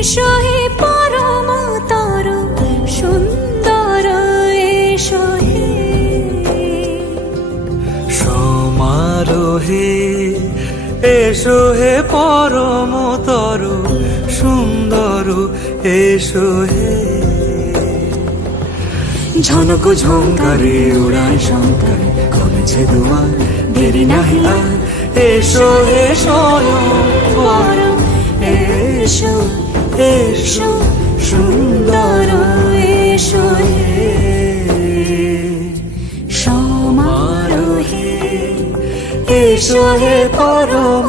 এসো হে পরম তরু সুন্দর এসো হে সমারোহে এসো হে পরম তরু সুন্দর এসো হে ঝনক ঝঙ্কারে উড়ায় শঙ্কার কমেছে দুয়ার দেরি নাহি আর এসো হে স্বয়ং পরম এসো এসো সুন্দর এসো হে সমারোহে এসো হে পরম